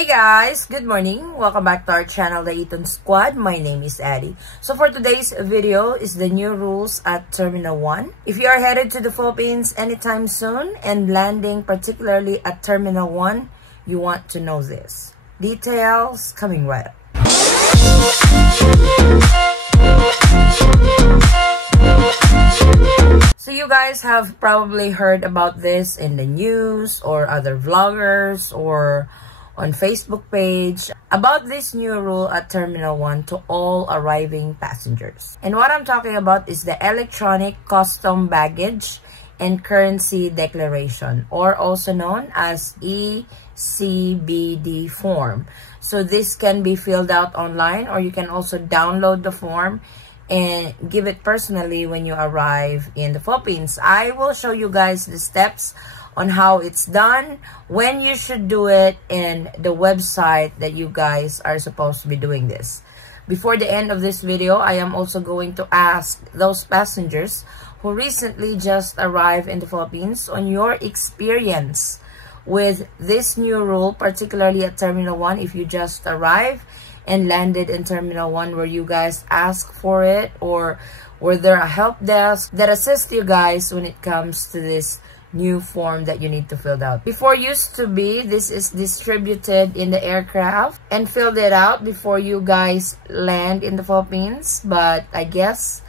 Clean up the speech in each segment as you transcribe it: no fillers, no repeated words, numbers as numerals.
Hey guys, good morning. Welcome back to our channel, the Eaton Squad. My name is Addie. So for today's video is the new rules at Terminal 1. If you are headed to the Philippines anytime soon and landing particularly at Terminal 1, you want to know this. Details coming right up. So you guys have probably heard about this in the news or other vloggers or on Facebook page about this new rule at Terminal 1 to all arriving passengers. And what I'm talking about is the electronic custom baggage and currency declaration, or also known as Ecbd form. So this can be filled out online, or you can also download the form and give it personally when you arrive in the Philippines. I will show you guys the steps on how it's done, when you should do it, and the website that you guys are supposed to be doing this. Before the end of this video, I am also going to ask those passengers who recently just arrived in the Philippines on your experience with this new rule, particularly at Terminal 1. If you just arrived and landed in Terminal 1, were you guys asked for it, or were there a help desk that assists you guys when it comes to this new form that you need to fill out? Before used to be, this is distributed in the aircraft and filled it out before you guys land in the Philippines, but I guess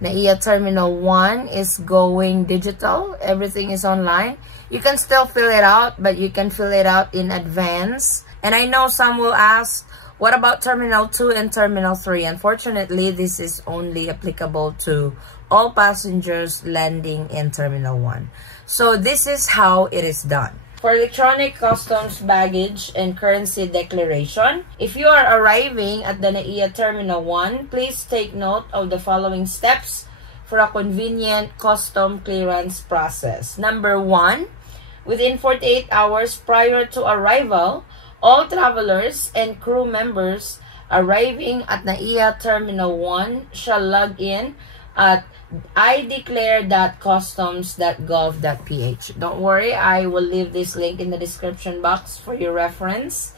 Naia Terminal 1 is going digital. Everything is online. You can still fill it out, but you can fill it out in advance. And I know some will ask, what about Terminal 2 and Terminal 3? Unfortunately, this is only applicable to all passengers landing in Terminal 1. So this is how it is done. For electronic customs baggage and currency declaration, if you are arriving at the Naia Terminal 1, please take note of the following steps for a convenient custom clearance process. Number 1, within 48 hours prior to arrival, all travelers and crew members arriving at Naia Terminal 1 shall log in at ideclare.customs.gov.ph. Don't worry, I will leave this link in the description box for your reference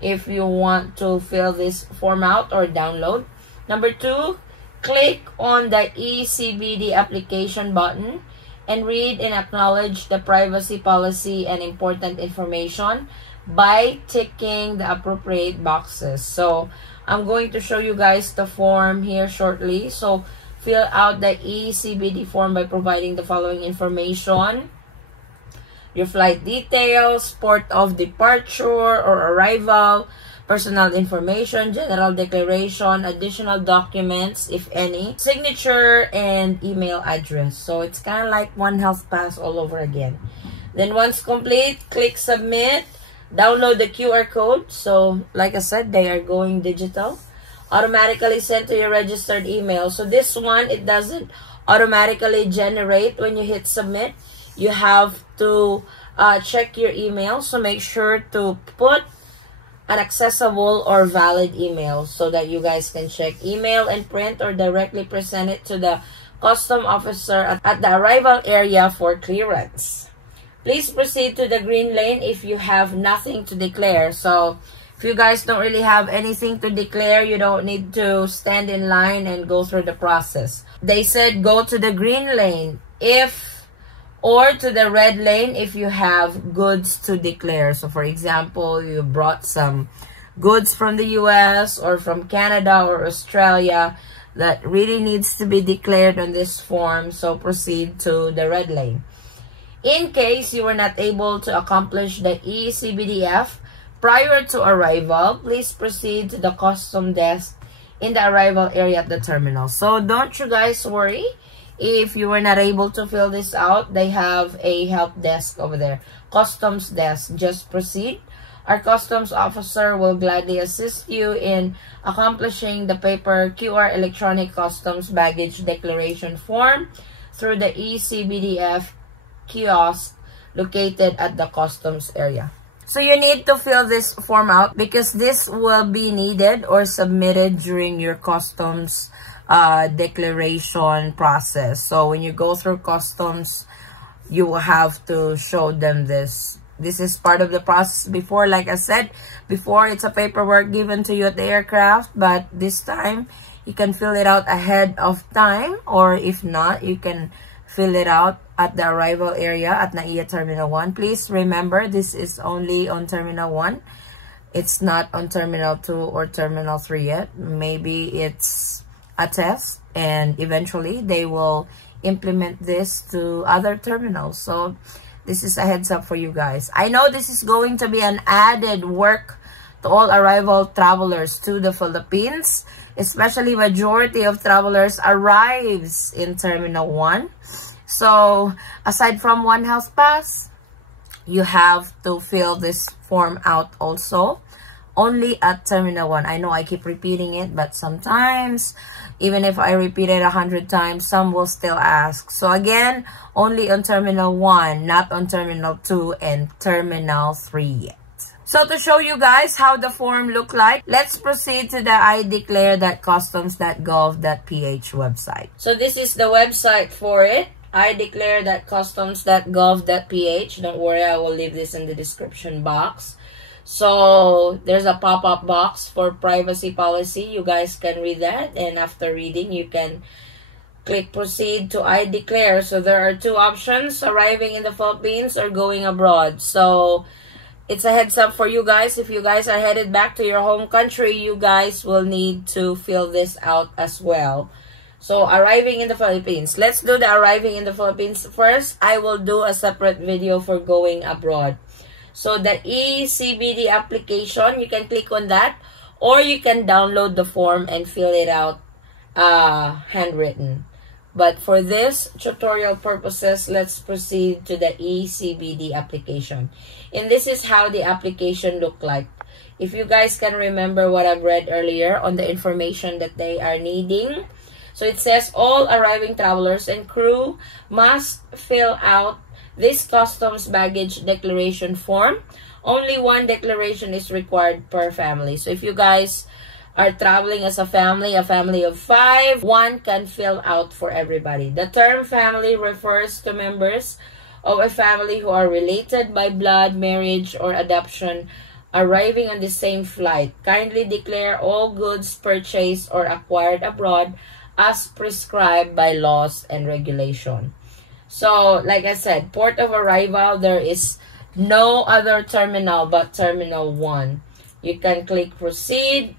if you want to fill this form out or download. Number 2, click on the Ecbd application button and read and acknowledge the privacy policy and important information by ticking the appropriate boxes. So I'm going to show you guys the form here shortly. So fill out the Ecbd form by providing the following information: your flight details, port of departure or arrival, personal information, general declaration, additional documents, if any, signature, and email address. So it's kind of like One Health Pass all over again. Then once complete, click submit. Download the QR code. So like I said, they are going digital. Automatically sent to your registered email. So this one, it doesn't automatically generate when you hit submit. You have to check your email. So make sure to put an accessible or valid email so that you guys can check email and print, or directly present it to the custom officer at the arrival area for clearance. Please proceed to the green lane if you have nothing to declare. So if you guys don't really have anything to declare, you don't need to stand in line and go through the process. They said go to the green lane or to the red lane if you have goods to declare. So for example, you brought some goods from the US or from Canada or Australia that really needs to be declared on this form. So proceed to the red lane. In case you were not able to accomplish the Ecbdf prior to arrival, please proceed to the custom desk in the arrival area at the terminal. So don't you guys worry if you were not able to fill this out. They have a help desk over there, customs desk. Just proceed. Our customs officer will gladly assist you in accomplishing the paper QR electronic customs baggage declaration form through the Ecbdf kiosk located at the customs area. So you need to fill this form out because this will be needed or submitted during your customs declaration process. So when you go through customs, you will have to show them this This is part of the process before. Like I said, before it's a paperwork given to you at the aircraft, but this time you can fill it out ahead of time, or if not, you can fill it out at the arrival area at Naia Terminal 1. Please remember, this is only on Terminal 1. It's not on Terminal 2 or Terminal 3 yet. Maybe it's a test, and eventually they will implement this to other terminals. So this is a heads up for you guys. I know this is going to be an added work to all arrival travelers to the Philippines, especially majority of travelers arrives in Terminal 1. So aside from One Health Pass, you have to fill this form out also only at Terminal 1. I know I keep repeating it, but sometimes, even if I repeat it 100 times, some will still ask. So again, only on Terminal 1, not on Terminal 2 and Terminal 3 yet. So to show you guys how the form look like, let's proceed to the ideclare.customs.gov.ph website. So this is the website for it, ideclare.customs.gov.ph. Don't worry, I will leave this in the description box. So there's a pop-up box for privacy policy. You guys can read that, and after reading, you can click proceed to ideclare. So there are two options: arriving in the Philippines or going abroad. So it's a heads up for you guys. If you guys are headed back to your home country, you guys will need to fill this out as well. So arriving in the Philippines. Let's do the arriving in the Philippines first. I will do a separate video for going abroad. So the Ecbd application, you can click on that, or you can download the form and fill it out handwritten. But for this tutorial purposes, let's proceed to the Ecbd application. And this is how the application look like. If you guys can remember what I've read earlier on the information that they are needing. So it says all arriving travelers and crew must fill out this customs baggage declaration form. Only one declaration is required per family. So if you guys are traveling as a family of 5, one can fill out for everybody. The term family refers to members of a family who are related by blood, marriage, or adoption arriving on the same flight. Kindly declare all goods purchased or acquired abroad as prescribed by laws and regulation. So, like I said, port of arrival, there is no other terminal but Terminal 1. You can click proceed,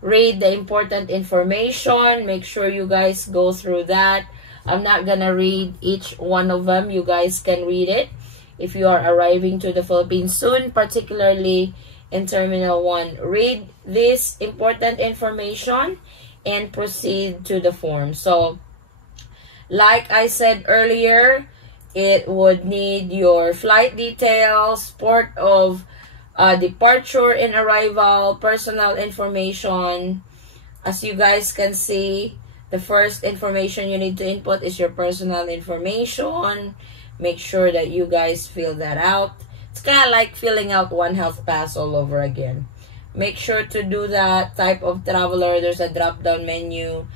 read the important information. Make sure you guys go through that. I'm not gonna read each one of them. You guys can read it if you are arriving to the Philippines soon, particularly in Terminal 1. Read this important information and proceed to the form. So, like I said earlier, it would need your flight details, port of departure and arrival, personal information. As you guys can see, the first information you need to input is your personal information. Make sure that you guys fill that out. It's kind of like filling out One Health Pass all over again. Make sure to do that. Type of traveler, there's a drop-down menu.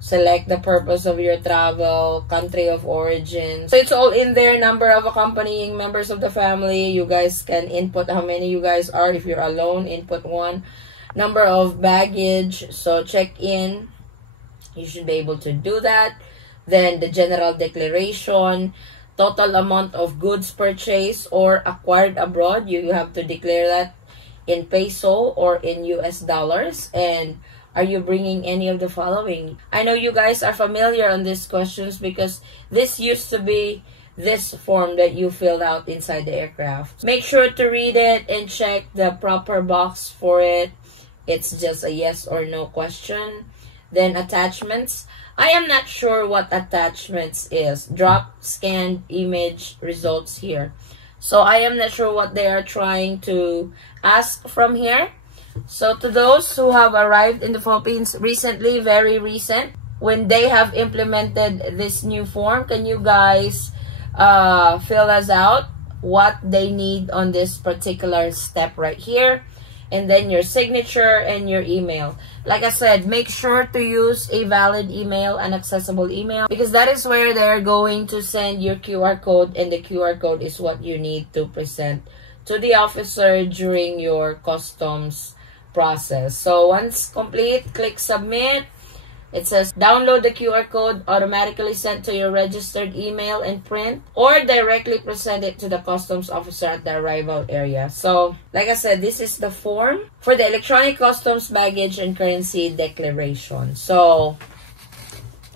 Select the purpose of your travel, country of origin. So it's all in there. Number of accompanying members of the family. You guys can input how many you guys are. If you're alone, input 1. Number of baggage. So check in. You should be able to do that. Then the general declaration. Total amount of goods purchased or acquired abroad. You have to declare that in peso or in US dollars. And are you bringing any of the following? I know you guys are familiar on these questions because this used to be this form that you filled out inside the aircraft. Make sure to read it and check the proper box for it. It's just a yes or no question. Then attachments. I am not sure what attachments is. Drop, scanned image results here. So I am not sure what they are trying to ask from here. So to those who have arrived in the Philippines recently, very recent, when they have implemented this new form, can you guys fill us out what they need on this particular step right here? And then your signature and your email. Like I said, make sure to use a valid email, an accessible email, because that is where they're going to send your QR code, and the QR code is what you need to present to the officer during your customs process. So once complete, click submit. It says download the QR code, automatically sent to your registered email and print, or directly present it to the customs officer at the arrival area. So, like I said, this is the form for the electronic customs baggage and currency declaration. So,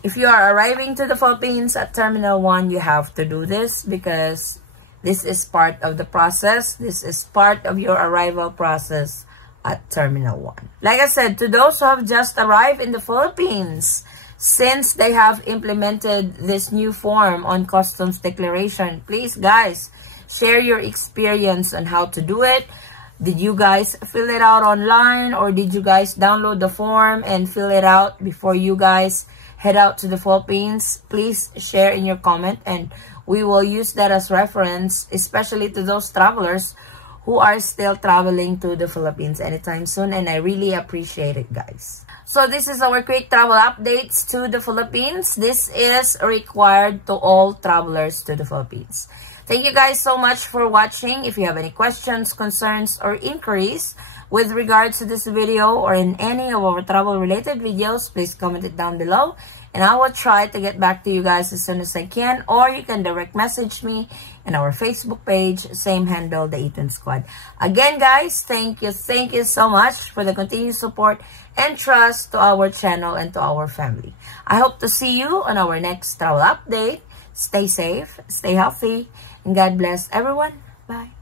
if you are arriving to the Philippines at Terminal 1, you have to do this because this is part of the process. This is part of your arrival process at Terminal 1. Like I said, to those who have just arrived in the Philippines, since they have implemented this new form on customs declaration, please guys, share your experience on how to do it. Did you guys fill it out online, or did you guys download the form and fill it out before you guys head out to the Philippines? Please share in your comment, and we will use that as reference, especially to those travelers who are still traveling to the Philippines anytime soon, and I really appreciate it, guys. So this is our quick travel updates to the Philippines. This is required to all travelers to the Philippines. Thank you guys so much for watching. If you have any questions, concerns, or inquiries with regards to this video or in any of our travel related videos, please comment it down below, and I will try to get back to you guys as soon as I can, or you can direct message me in our Facebook page, same handle, the Eaton Squad. Again, guys, thank you so much for the continued support and trust to our channel and to our family. I hope to see you on our next travel update. Stay safe, stay healthy, and God bless everyone. Bye.